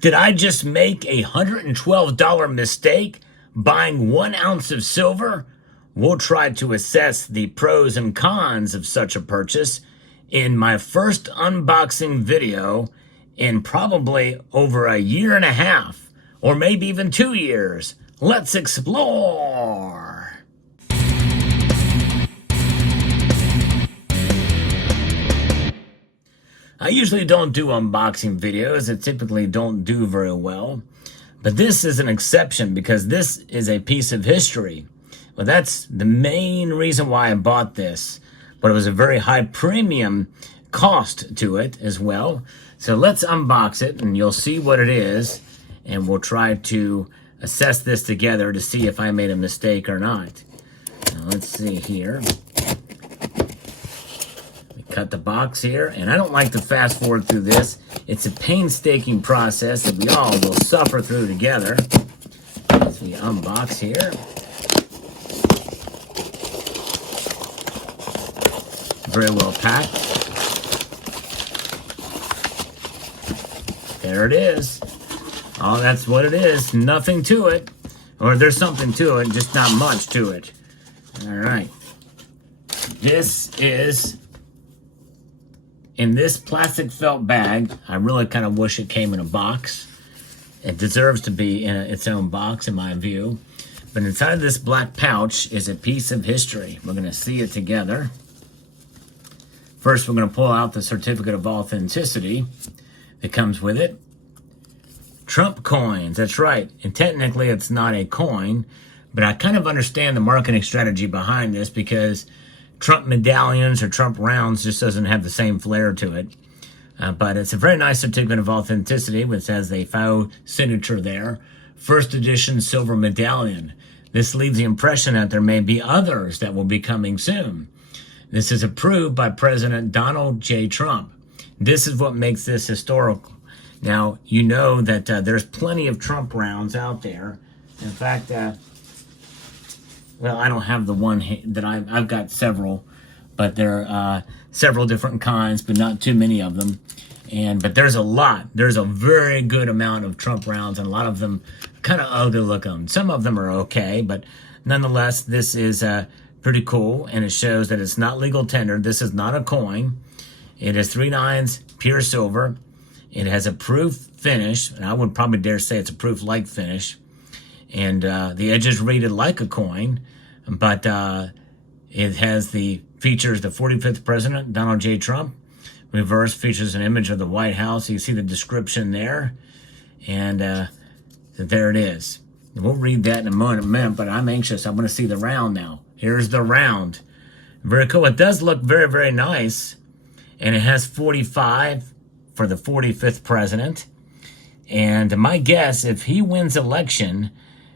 Did I just make a $112 mistake buying 1 ounce of silver? We'll try to assess the pros and cons of such a purchase in my first unboxing video in probably over a year and a half, or maybe even 2 years. Let's explore. I usually don't do unboxing videos. I typically don't do very well. But this is an exception because this is a piece of history. Well, that's the main reason why I bought this. But it was a very high premium cost to it as well. So let's unbox it and you'll see what it is. And we'll try to assess this together to see if I made a mistake or not. Now, let's see here. Cut the box here, and I don't like to fast forward through this. It's a painstaking process that we all will suffer through together as we unbox here. Very well packed. There it is. Oh, that's what it is. Nothing to it. Or there's something to it, just not much to it. All right. This is in this plastic felt bag. I really kind of wish it came in a box. It deserves to be in its own box in my view. But inside of this black pouch is a piece of history. We're going to see it together. First, we're going to pull out the certificate of authenticity that comes with it. Trump coins, that's right. And technically it's not a coin, but I kind of understand the marketing strategy behind this because Trump medallions or Trump rounds just doesn't have the same flair to it. But it's a very nice certificate of authenticity, which has a faux signature there. First edition silver medallion. This leaves the impression that there may be others that will be coming soon. This is approved by President Donald J. Trump. This is what makes this historical. Now, you know that there's plenty of Trump rounds out there. In fact, well, I don't have the one that I've got several, but there are several different kinds, but not too many of them. But there's a lot. There's a very good amount of Trump rounds, and a lot of them kind of ugly looking. Some of them are okay, but nonetheless, this is pretty cool, and it shows that it's not legal tender. This is not a coin. It is 3/9 pure silver. It has a proof finish, and I would probably dare say it's a proof-like finish. And the edges rated like a coin, but it has the features the 45th President, Donald J. Trump. Reverse features an image of the White House. You see the description there. And there it is. We'll read that in a minute, but I'm anxious. I want to see the round now. Here's the round. Very cool. It does look very, very nice. And it has 45 for the 45th president. And my guess, if he wins election,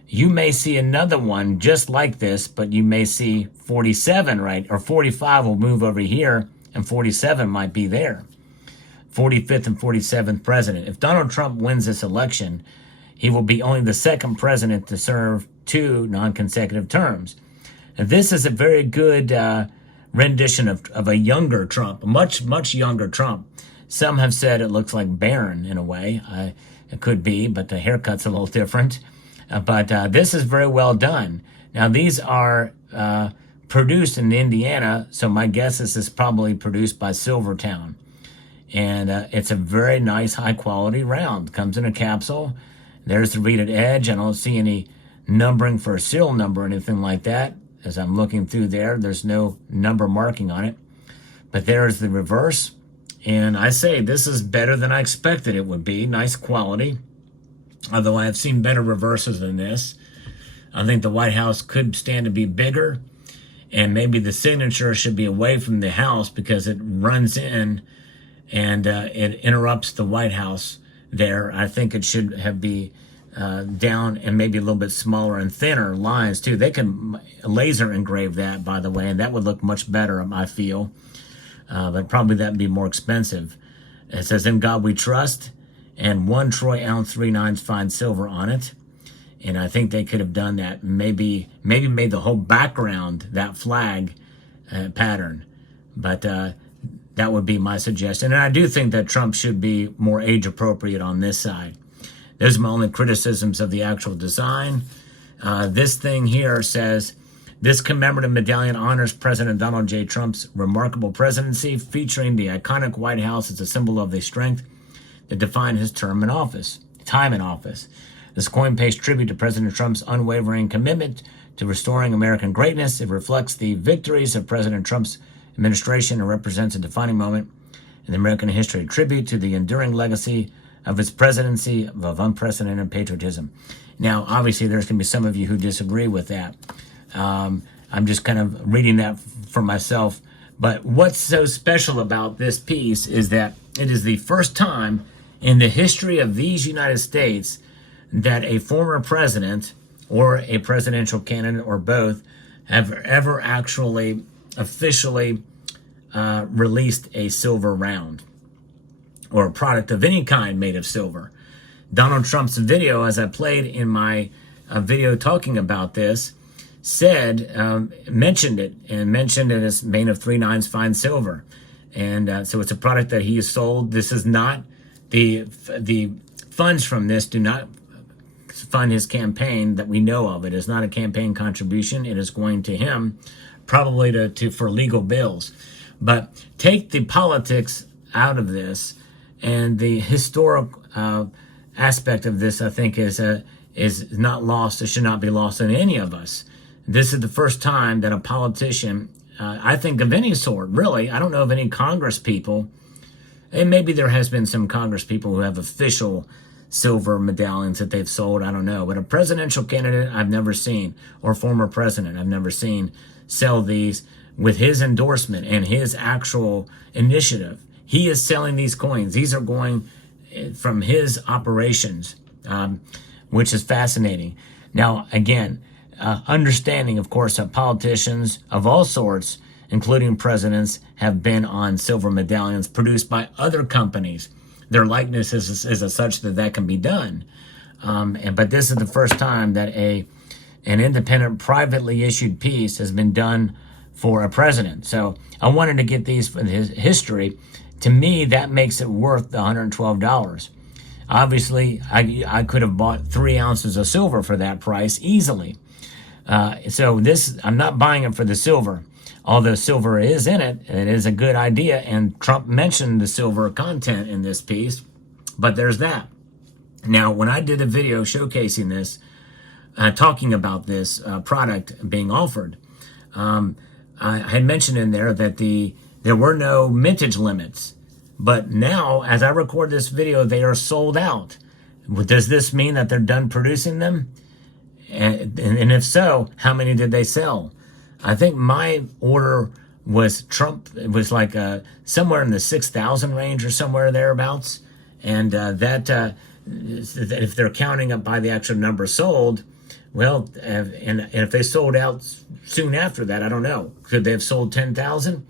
you may see another one just like this, but you may see 47, right? Or 45 will move over here, and 47 might be there. 45th and 47th president. If Donald Trump wins this election, he will be only the second president to serve 2 non-consecutive terms. And this is a very good rendition of a younger Trump, a much, much younger Trump. Some have said it looks like Barron in a way. It could be, but the haircut's a little different. But this is very well done. Now, these are produced in Indiana, so my guess is this is probably produced by Silvertown. And it's a very nice, high-quality round. Comes in a capsule. There's the reeded edge. I don't see any numbering for a serial number or anything like that. As I'm looking through there, there's no number marking on it. But there's the reverse. And I say this is better than I expected it would be. Nice quality. Although I have seen better reverses than this. I think the White House could stand to be bigger. And maybe the signature should be away from the house because it runs in and it interrupts the White House there. I think it should have be down and maybe a little bit smaller and thinner lines too. They can laser engrave that, by the way, and that would look much better, I feel. But probably that'd be more expensive. It says, "In God We Trust," and 1 troy ounce 3/9 fine silver on it. And I think they could have done that. Maybe made the whole background that flag pattern. But that would be my suggestion. And I do think that Trump should be more age appropriate on this side. Those are my only criticisms of the actual design. This thing here says, this commemorative medallion honors President Donald J. Trump's remarkable presidency, featuring the iconic White House as a symbol of the strength that defined his time in office. This coin pays tribute to President Trump's unwavering commitment to restoring American greatness. It reflects the victories of President Trump's administration and represents a defining moment in American history, a tribute to the enduring legacy of his presidency of unprecedented patriotism. Now, obviously, there's going to be some of you who disagree with that. I'm just kind of reading that for myself. But what's so special about this piece is that it is the first time in the history of these United States that a former president or a presidential candidate or both have ever actually officially released a silver round or a product of any kind made of silver. Donald Trump's video, as I played in my video talking about this, mentioned it as made of 3/9 fine silver. And so it's a product that he has sold. This is not, the funds from this do not fund his campaign that we know of. It is not a campaign contribution. It is going to him, probably for legal bills. But take the politics out of this, and the historic aspect of this, I think, is not lost. It should not be lost on any of us. This is the first time that a politician, I think of any sort, really, I don't know of any Congress people, and maybe there has been some Congress people who have official silver medallions that they've sold, I don't know, but a presidential candidate I've never seen, or former president I've never seen sell these with his endorsement and his actual initiative. He is selling these coins. These are going from his operations, which is fascinating. Now, again, understanding, of course, that politicians of all sorts, including presidents, have been on silver medallions produced by other companies. Their likeness is as such that can be done. But this is the first time that an independent, privately issued piece has been done for a president. So I wanted to get these for his history. To me, that makes it worth the $112. Obviously, I could have bought 3 ounces of silver for that price easily. So this, I'm not buying it for the silver. Although silver is in it, it is a good idea, and Trump mentioned the silver content in this piece, but there's that. Now, when I did a video showcasing this, talking about this product being offered, I had mentioned in there that there were no mintage limits, but now, as I record this video, they are sold out. Does this mean that they're done producing them? And if so, how many did they sell? I think my order was it was like somewhere in the 6,000 range or somewhere thereabouts. And that if they're counting up by the actual number sold, well, and if they sold out soon after that, I don't know. Could they have sold 10,000?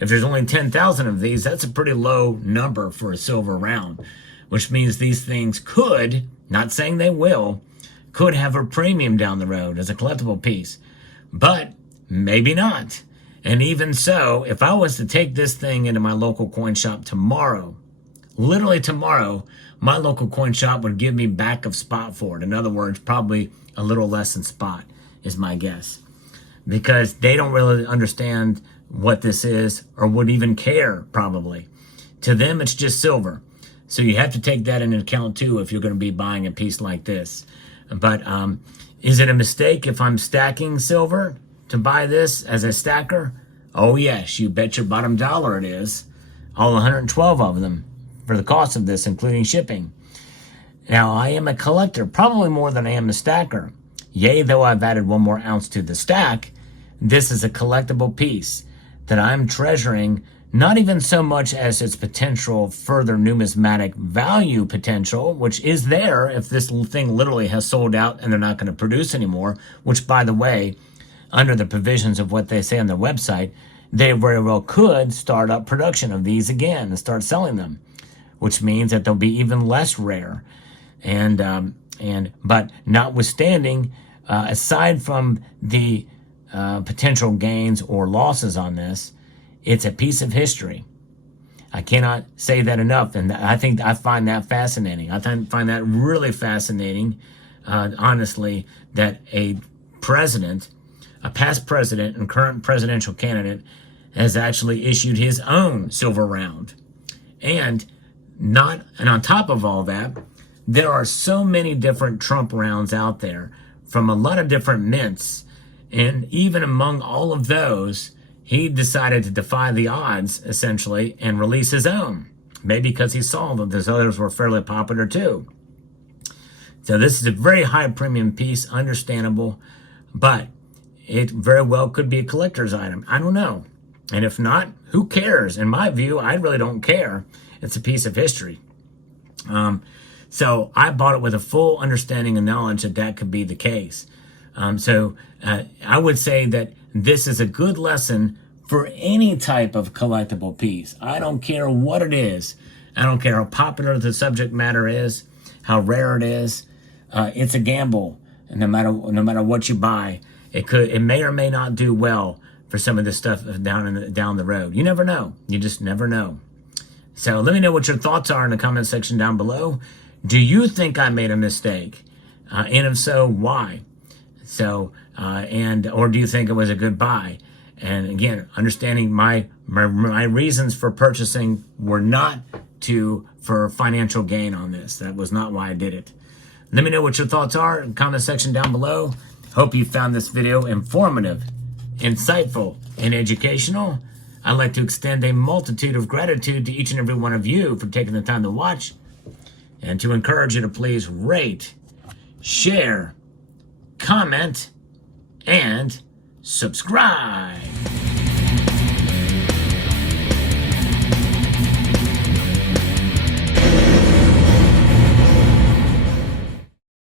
If there's only 10,000 of these, that's a pretty low number for a silver round, which means these things could, not saying they will, could have a premium down the road as a collectible piece. But maybe not. And even so, if I was to take this thing into my local coin shop tomorrow, literally tomorrow, my local coin shop would give me back of spot for it. In other words, probably a little less than spot is my guess. Because they don't really understand what this is or would even care, probably. To them, it's just silver. So you have to take that into account too if you're going to be buying a piece like this. But is it a mistake if I'm stacking silver to buy this as a stacker? Oh yes, you bet your bottom dollar it is. All 112 of them for the cost of this, including shipping. Now, I am a collector, probably more than I am a stacker. Yea, though I've added 1 more ounce to the stack, this is a collectible piece that I'm treasuring, not even so much as its potential further numismatic value potential, which is there if this thing literally has sold out and they're not going to produce anymore, which, by the way, under the provisions of what they say on their website, they very well could start up production of these again and start selling them, which means that they'll be even less rare. But notwithstanding, aside from the potential gains or losses on this, it's a piece of history. I cannot say that enough, and I find that fascinating. I find that really fascinating, honestly, that a president, a past president and current presidential candidate, has actually issued his own silver round. And on top of all that, there are so many different Trump rounds out there from a lot of different mints, and even among all of those, he decided to defy the odds, essentially, and release his own. Maybe because he saw that those others were fairly popular too. So this is a very high premium piece, understandable, but it very well could be a collector's item. I don't know. And if not, who cares? In my view, I really don't care. It's a piece of history. So I bought it with a full understanding and knowledge that that could be the case. I would say that this is a good lesson for any type of collectible piece. I don't care what it is. I don't care how popular the subject matter is, how rare it is. It's a gamble. And no matter what you buy, it may or may not do well for some of this stuff down the road. You never know. You just never know. So let me know what your thoughts are in the comment section down below. Do you think I made a mistake? And if so, why? So, or do you think it was a good buy? And again, understanding my reasons for purchasing were not for financial gain on this. That was not why I did it. Let me know what your thoughts are in the comment section down below. Hope you found this video informative, insightful, and educational. I'd like to extend a multitude of gratitude to each and every one of you for taking the time to watch, and to encourage you to please rate, share, comment, and subscribe.